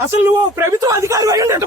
అసలు నువ్వు ప్రభుత్వం అధికారి అయ్యి ఉన్నట్టు